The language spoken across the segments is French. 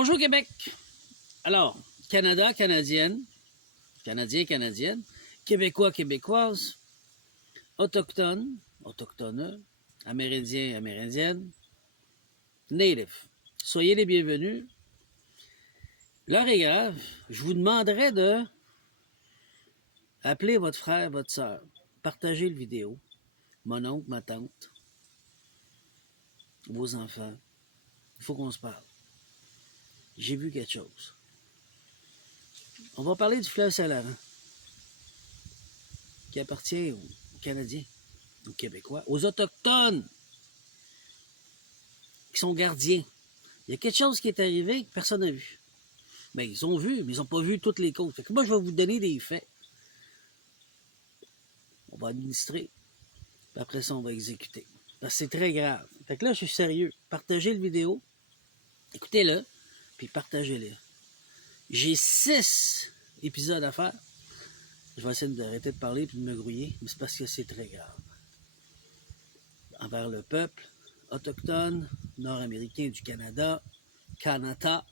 Bonjour Québec. Alors, Canada, Canadienne, Canadien, Canadienne, Québécois, Québécoises, Autochtones, Autochtones, Amérindiens, Amérindiennes, Native. Soyez les bienvenus. L'heure est grave. Je vous demanderai de appeler votre frère, votre soeur, partager le vidéo, mon oncle, ma tante, vos enfants. Il faut qu'on se parle. J'ai vu quelque chose. On va parler du fleuve Saint-Laurent, qui appartient aux Canadiens, aux Québécois, aux Autochtones, qui sont gardiens. Il y a quelque chose qui est arrivé que personne n'a vu. Ben, ils ont vu, mais ils n'ont pas vu toutes les causes. Fait que moi, je vais vous donner des faits. On va administrer. Puis après ça, on va exécuter. Parce que c'est très grave. Fait que là, je suis sérieux. Partagez le vidéo. Écoutez-le. Puis partagez-le. J'ai 6 épisodes à faire. Je vais essayer d'arrêter de parler et de me grouiller, mais c'est parce que c'est très grave. Envers le peuple autochtone, nord-américain du Canada, Canada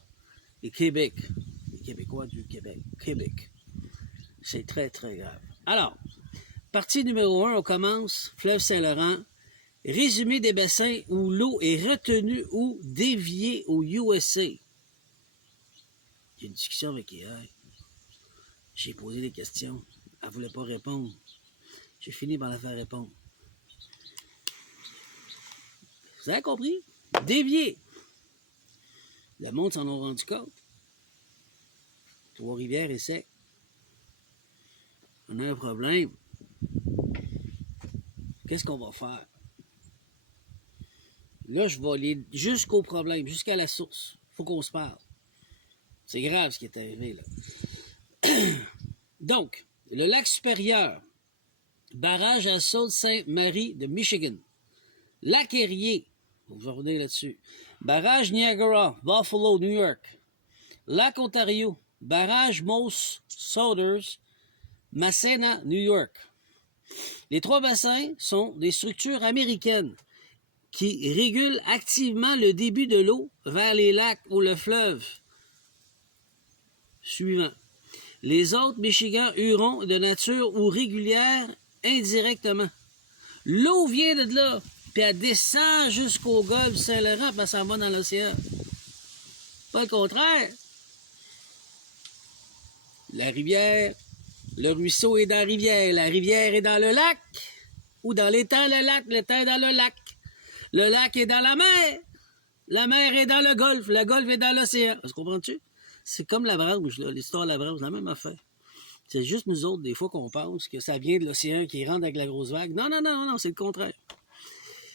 et Québec. Les Québécois du Québec. Québec. C'est très, très grave. Alors, partie numéro 1, on commence. Fleuve Saint-Laurent. Résumé des bassins où l'eau est retenue ou déviée au USA. J'ai une discussion avec AI. J'ai posé des questions. Elle ne voulait pas répondre. J'ai fini par la faire répondre. Vous avez compris? Dévié. Le monde s'en a rendu compte. Trois-Rivières est sec. On a un problème. Qu'est-ce qu'on va faire? Là, je vais aller jusqu'au problème, jusqu'à la source. Il faut qu'on se parle. C'est grave ce qui est arrivé, là. Donc, le lac supérieur, barrage à Sault-Sainte-Marie de Michigan. Lac Erie, on va revenir là-dessus. Barrage Niagara, Buffalo, New York. Lac Ontario, barrage Moss Souders, Massena, New York. Les 3 bassins sont des structures américaines qui régulent activement le débit de l'eau vers les lacs ou le fleuve. Suivant. Les autres, Michigan, Huron, de nature ou régulière, indirectement. L'eau vient de là, puis elle descend jusqu'au golfe Saint-Laurent, puis elle s'en va dans l'océan. Pas le contraire. La rivière, le ruisseau est dans la rivière est dans le lac, ou dans l'étang, l'étang est dans le lac est dans la mer est dans le golfe est dans l'océan. Vous comprends-tu? C'est comme la branche, là, l'histoire de la branche, la même affaire. C'est juste nous autres, des fois, qu'on pense que ça vient de l'océan qui rentre avec la grosse vague. Non, c'est le contraire.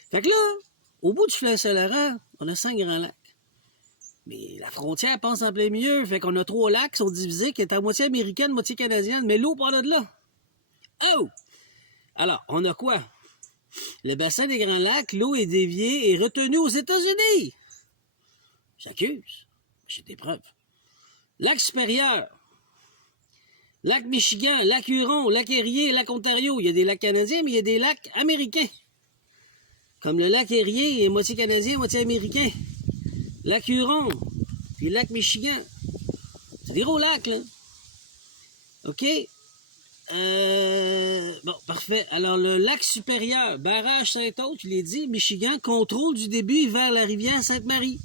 Fait que là, au bout du fleuve Saint-Laurent, on a 5 grands lacs. Mais la frontière passe en plein milieu, fait qu'on a 3 lacs qui sont divisés, qui est à moitié américaine, moitié canadienne, mais l'eau part de là. Oh! Alors, on a quoi? Le bassin des Grands Lacs, l'eau est déviée et retenue aux États-Unis. J'accuse. J'ai des preuves. Lac supérieur. Lac Michigan, lac Huron, lac Erie, lac Ontario. Il y a des lacs canadiens, mais il y a des lacs américains. Comme le lac Erie est moitié canadien, moitié américain. Lac Huron, puis lac Michigan. C'est des gros lacs, là. OK? Bon, parfait. Alors, le lac supérieur, barrage Saint-Aude, je l'ai dit, Michigan, contrôle du début vers la rivière Sainte-Marie.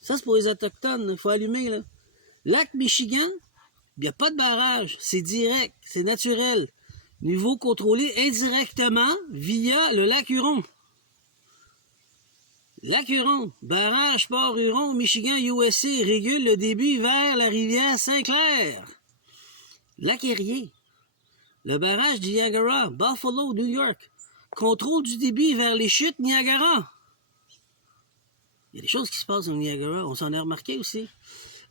Ça, c'est pour les Autochtones, il faut allumer, là. Lac Michigan, il n'y a pas de barrage, c'est direct, c'est naturel. Niveau contrôlé indirectement via le lac Huron. Lac Huron, barrage Port-Huron, Michigan, USA, régule le début vers la rivière Saint-Clair. Lac Erie, le barrage du Niagara, Buffalo, New York, contrôle du débit vers les chutes Niagara. Il y a des choses qui se passent au Niagara, on s'en a remarqué aussi.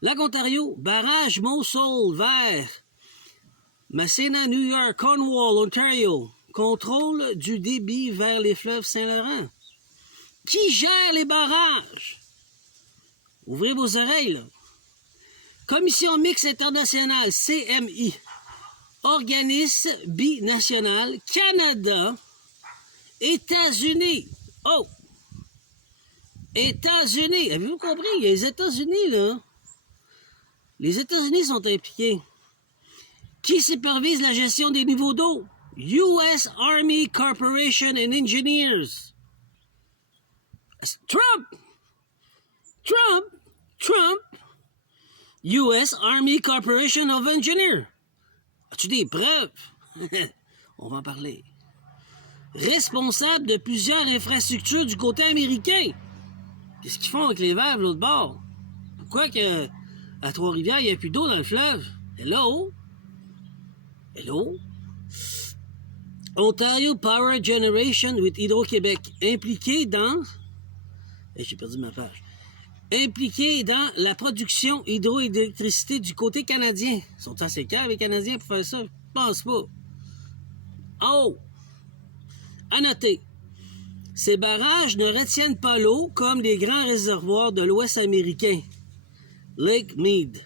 Lac Ontario, barrage Mosul vers Massena, New York, Cornwall, Ontario, contrôle du débit vers les fleuves Saint-Laurent. Qui gère les barrages? Ouvrez vos oreilles, là. Commission mixte internationale, CMI. Organisme binational, Canada, États-Unis. Oh! États-Unis. Avez-vous compris? Il y a les États-Unis, là. Les États-Unis sont impliqués. Qui supervise la gestion des niveaux d'eau? US Army Corporation and Engineers. Trump! Trump! Trump! US Army Corporation of Engineers. As-tu des preuves? On va en parler. Responsable de plusieurs infrastructures du côté américain. Qu'est-ce qu'ils font avec les valves de l'autre bord? Pourquoi que à Trois-Rivières, il n'y a plus d'eau dans le fleuve? Hello? Hello? Ontario Power Generation with Hydro-Québec. Impliqué dans... j'ai perdu ma page. Impliqué dans la production hydroélectricité du côté canadien. Ils sont assez calmes, les Canadiens, pour faire ça? Je pense pas. Oh! À noter, ces barrages ne retiennent pas l'eau comme les grands réservoirs de l'Ouest américain. Lake Mead.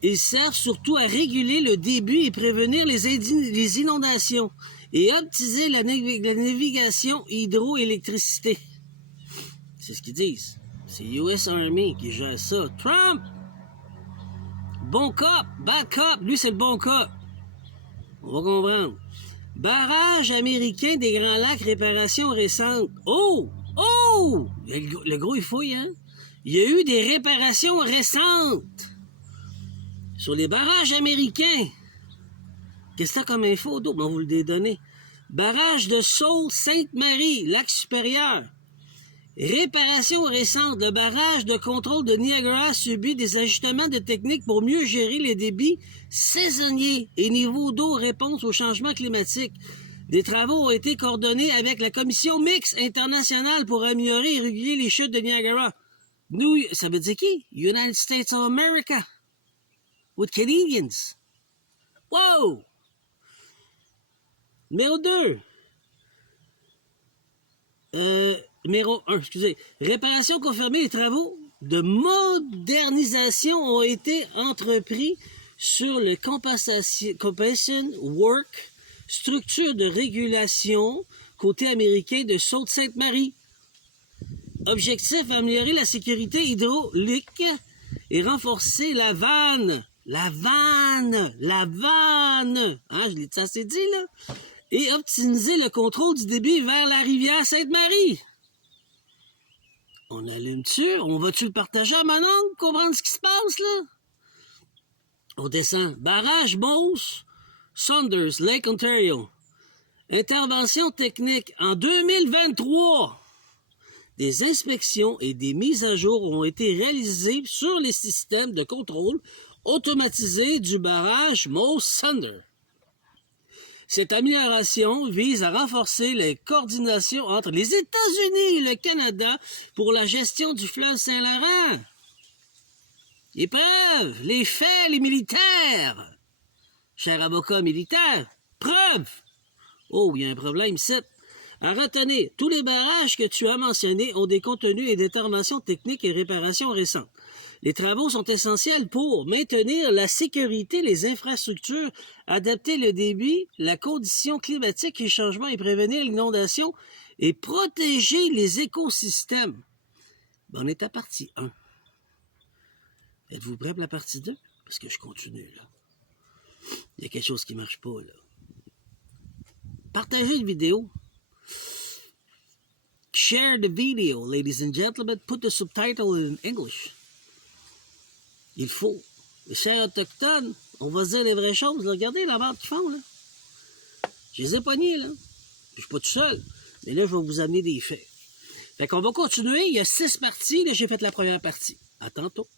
Ils servent surtout à réguler le débit et prévenir les inondations et optimiser la navigation hydroélectricité. C'est ce qu'ils disent. C'est US Army qui gère ça. Trump! Bon cop, bad cop. Lui, c'est le bon cop. On va comprendre. Barrage américain des Grands Lacs, réparation récente. Oh! Oh! Le gros, il fouille, hein? Il y a eu des réparations récentes sur les barrages américains. Qu'est-ce que t'as comme info d'autre? On va vous le donner. Barrage de Sault-Sainte-Marie, lac supérieur. Réparation récente. Le barrage de contrôle de Niagara subit des ajustements de technique pour mieux gérer les débits saisonniers et niveaux d'eau réponse au changement climatique. Des travaux ont été coordonnés avec la Commission mixte internationale pour améliorer et réguler les chutes de Niagara. Nous, ça veut dire qui? United States of America. With Canadians. Wow! Numéro 2. Numéro 1, excusez. Réparation confirmée, les travaux de modernisation ont été entrepris sur le Compassion Work, structure de régulation côté américain de Sault-Sainte-Marie. Objectif, améliorer la sécurité hydraulique et renforcer la vanne. La vanne! Hein, je l'ai dit assez dit, là? Et optimiser le contrôle du débit vers la rivière Sainte-Marie. On allume-tu? On va-tu le partager à Manon pour comprendre ce qui se passe, là? On descend. Barrage Moose, Saunders, Lake Ontario. Intervention technique en 2023. Des inspections et des mises à jour ont été réalisées sur les systèmes de contrôle automatisés du barrage Moose-Saunders. Cette amélioration vise à renforcer la coordination entre les États-Unis et le Canada pour la gestion du fleuve Saint-Laurent. Les preuves, les faits, les militaires. Cher avocat militaire, preuves. Oh, il y a un problème ici. À retenir, tous les barrages que tu as mentionnés ont des contenus et des interventions techniques et réparations récentes. Les travaux sont essentiels pour maintenir la sécurité, les infrastructures, adapter le débit, la condition climatique et changement et prévenir l'inondation et protéger les écosystèmes. Ben, on est à partie 1. Êtes-vous prêts pour la partie 2? Parce que je continue, là. Il y a quelque chose qui ne marche pas, là. Partagez la vidéo. Share the video, ladies and gentlemen. Put the subtitle in English. Il faut. Les chers autochtones, on va se dire les vraies choses. Là. Regardez la barre qu'ils font, là. Je les ai pognés, là. Je suis pas tout seul. Mais là, je vais vous amener des faits. Fait qu'on va continuer. Il y a 6 parties. Là, j'ai fait la première partie. À tantôt.